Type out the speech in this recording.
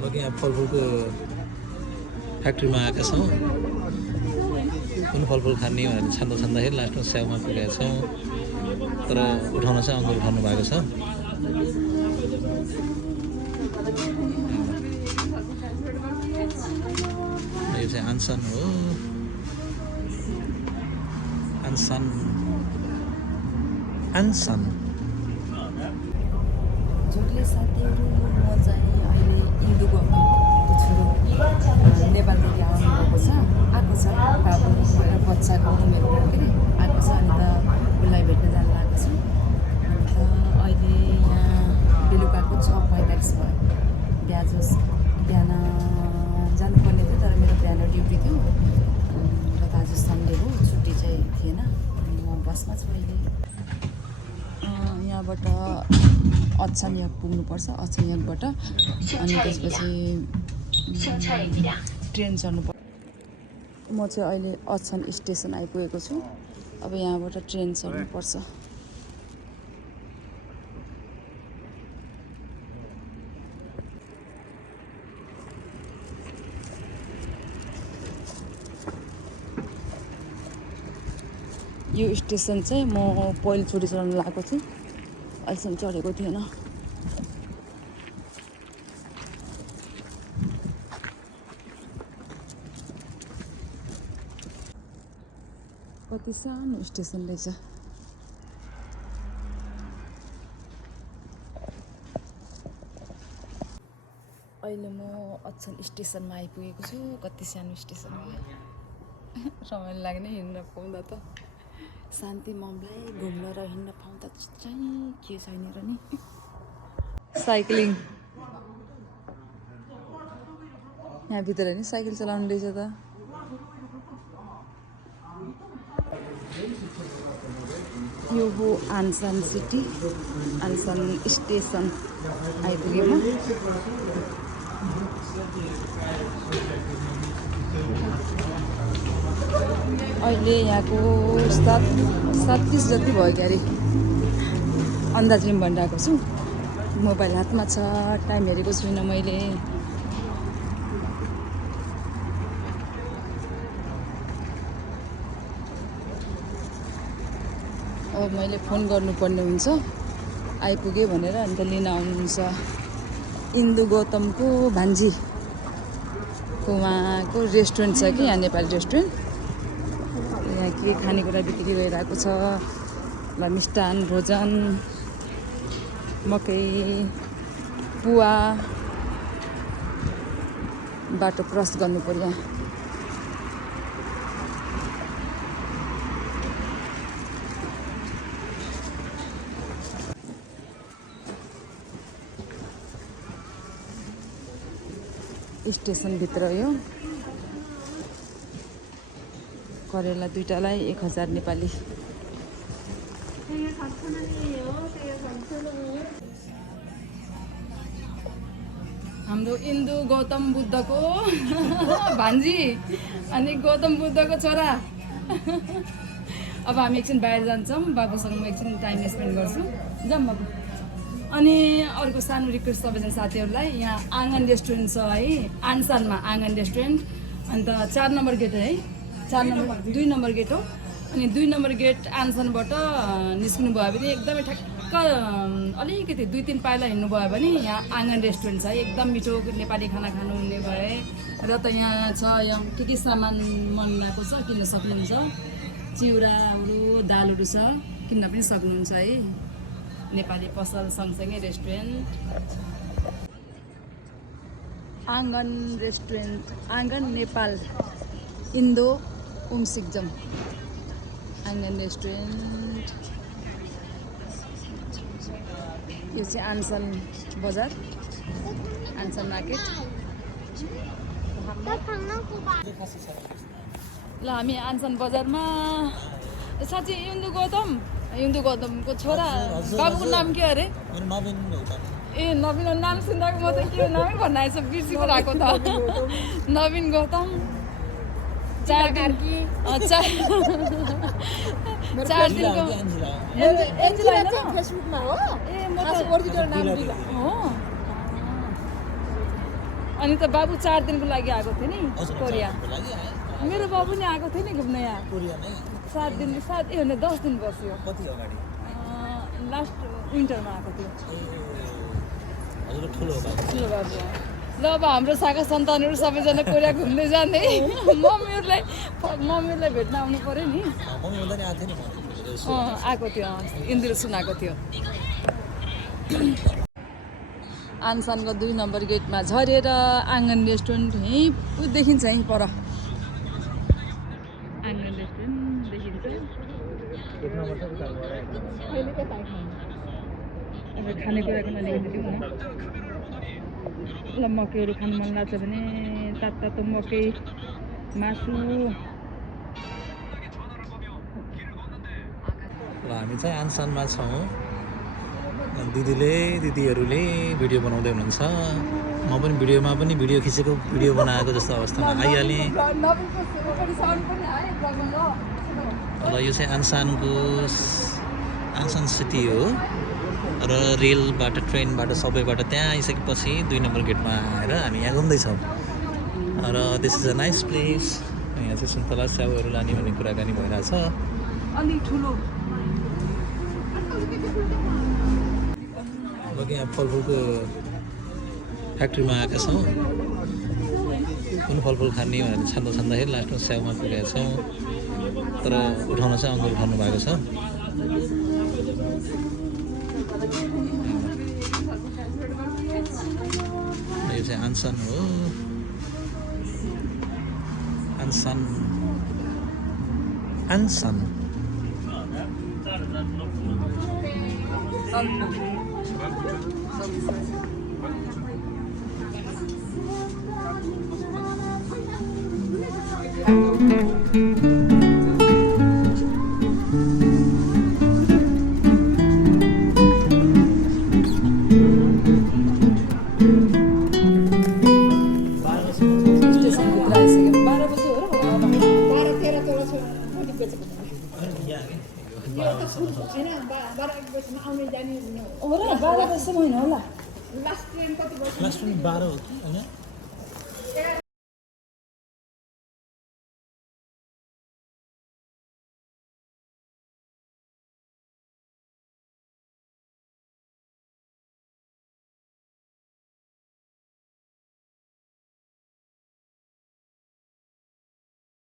अब यहाँ फलफुलको फ्याक्ट्रीमा आएका छौँ। कुन फलफुल खाने भनेर छान्दाखेरि लास्टमा स्याउमा पुगेका छौँ। तर उठाउन चाहिँ अङ्कल उठाउनु भएको छ। यो चाहिँ आन्सन हो। आन्सन झुटले साथीहरू म चाहिँ अहिले इन्दु गौतमको छोरो नेपालदेखि आउनुभएको छ आएको छ बाबु बच्चाको उमेर हो के आएको छ। अनि त उसलाई भेट्न जानु लागेको छु। अनि त अहिले यहाँ बेलुकाको 6:45 भयो। बिहान जानुपर्ने थियो तर मेरो बिहान ड्युटी थियो र आज सन्डे हो, छुट्टी चाहिँ थिएन। अनि म बसमा छु अहिले। यहाँबाट अछामयाग पुग्नुपर्छ, अछामयागबाट अनि त्यसपछि ट्रेन चढ्नुपर्छ। म चाहिँ अहिले अछाम स्टेसन आइपुगेको छु। अब यहाँबाट ट्रेन चढ्नुपर्छ। यो स्टेसन चाहिँ म पहिलोचोटि चढ्न लागेको छु, अहिलेसम्म चढेको थिएन। कति सानो स्टेसन रहेछ। अहिले म अछाम स्टेसनमा आइपुगेको छु। कति सानो स्टेसन हो, रमाइलो लाग्ने हिँड्न पाउँदा त। शान्ति ममलाई घुम्न र हिँड्न पाउँदा चाहिँ के छैन र नि। साइक्लिङ यहाँभित्र नि साइकल चलाउनु रहेछ त। यो हो आन्सन सिटी, आन्सन स्टेसन आइपुगेँ म। अहिले यहाँको 7:30 जति भयो क्यारे, अन्दाजले भनिरहेको छु। मोबाइल हातमा छ, टाइम हेरेको छुइनँ मैले। अब मैले फोन गर्नुपर्ने हुन्छ आइपुगेँ भनेर, अन्त लिन आउनुहुन्छ। इन्दु गौतमको भान्जीको उहाँको रेस्टुरेन्ट छ कि यहाँ, नेपाली रेस्टुरेन्ट। यहाँ के खानेकुरा बिक्री भइरहेको छ। ल मिष्टान भोजन, मकै, पुवा। बाटो क्रस गर्नु पर्यो यहाँ। स्टेसनभित्र यो करेला दुईटालाई 1000 नेपाली। हाम्रो इन्दु गौतम बुद्धको भान्जी अनि गौतम बुद्धको छोरा। अब हामी एकछिन बाहिर जान्छौँ, बाबुसँग म एकछिन टाइम स्पेन्ड गर्छु। जाऊँ बाबु। अनि अर्को सानो रिक्वेस्ट सबैजना साथीहरूलाई, यहाँ आँगन रेस्टुरेन्ट छ है आन्सानमा, आँगन रेस्टुरेन्ट। अन्त 4 नम्बर गेट है, 2 नम्बर गेट हो। अनि 2 नम्बर गेट आन्सनबाट निस्किनु भयो भने एकदमै ठ्याक्क अलिकति 2-3 पाइला हिँड्नुभयो भने यहाँ आँगन रेस्टुरेन्ट छ है। एकदम मिठो नेपाली खाना खानु हुने भए र त यहाँ छ, यहाँ के सामान मन लागेको छ किन्न सक्नुहुन्छ। चिउराहरू, दालहरू छ, किन्न पनि सक्नुहुन्छ है। नेपाली पसल सँगसँगै रेस्टुरेन्ट। आँगन रेस्टुरेन्ट, आँगन नेपाल, इन्दो उमसिकजम। आँगन रेस्टुरेन्ट। यो चाहिँ आन्सन बजार, आन्सन मार्केट। ल हामी आन्सन बजारमा। साँच्ची इन्दु गौतमको छोरा बाबुको नाम के अरे? ए नवीन। नाम सुन्दाको म त के नामै भन्न आएछ, बिर्सिनु रहेको त। नवीन गौतम। 4 दिनको फेसबुकमा हो। ए म त ओरिजिनल नाम दिला हो। अनि त बाबु 4 दिनको लागि आएको थियो नि कोरिया लागि आए मेरो बाबु नि आएको थियो नि घुम्न यहाँ कोरिया नै 7 दिन 7 होइन 10 दिन बस्यो कति अगाडि लास्ट विन्टरमा आएको थियो हजुर ठुलो बाबु ठुलो बाबु ल अब हाम्रो शाखा सन्तानहरू सबैजना कोरिया घुम्दै जाने मम्मीहरूलाई भेट्न आउनु पऱ्यो नि मम्मी उसलाई नि आएको थियो नि आएको थियो इन्द्र सुनाएको थियो आनसानको 2 नम्बर गेटमा झरेर आँगन रेस्टुरेन्ट यहीँ देखिन्छ यहीँ पर आँगन रेस्टुरेन्ट देखिन्छ अब खानेकुराको नलिकति दिउँ न ल मकैहरू खानु मन लाग्छ भने तातो मकै मासु र हामी चाहिँ आनसानमा छौँ दिदीहरूले भिडियो बनाउँदै हुनुहुन्छ म पनि भिडियो खिचेको भिडियो बनाएको जस्तो अवस्थामा आइहालेँ र यो चाहिँ आनसान सिटी हो र रेलबाट ट्रेनबाट सबैबाट त्यहाँ आइसकेपछि 2 नम्बर गेटमा आएर हामी यहाँ घुम्दैछौँ र this is a nice place यहाँ चाहिँ सुन्तला च्याउहरू लाने भन्ने कुराकानी भइरहेछ अनि ठुलो यहाँ फलफुलको फ्याक्ट्रीमा आएका छौँ कुन फलफुल खाने भनेर छान्दाखेरि लास्टमा स्याउमा पुगेका छौँ तर उठाउन चाहिँ अङ्गुर उठाउनु भएको छ यो चाहिँ आनसान हो आनसान होला 12 बजीसम्म होइन होला लास्ट ट्रेन 12 हो होइन